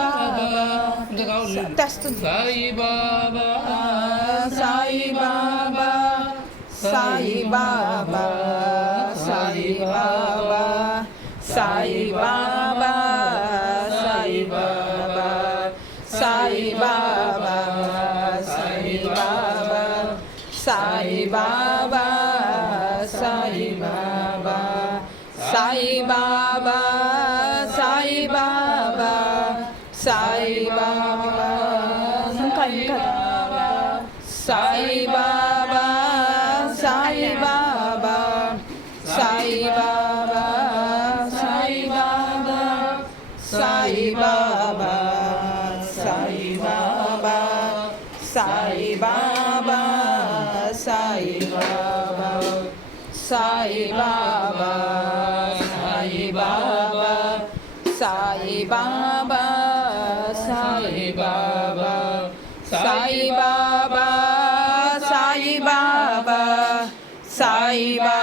బాబా తెస్తుంది. సాయి బాబా సాయి బాబా సాయి బాబా సాయి బాబా సాయి బాబా సాయి బాబా సాయి బాబా సాయి బాబా సాయి బాబా సాయి బాబా సాయి బాబా సాయి బాబా సాయి బాబా ఇంకా సాయి బాబా సాయి బాబా సాయి బాబా సాయి బాబా సాయి బాబా సాయి బాబా సాయి బాబా సాయి బాబా సాయి బాబా సాయి బాబా సాయి బాబా సాయి బాబా సాయి బాబా సాయి బాబా సాయి బాబా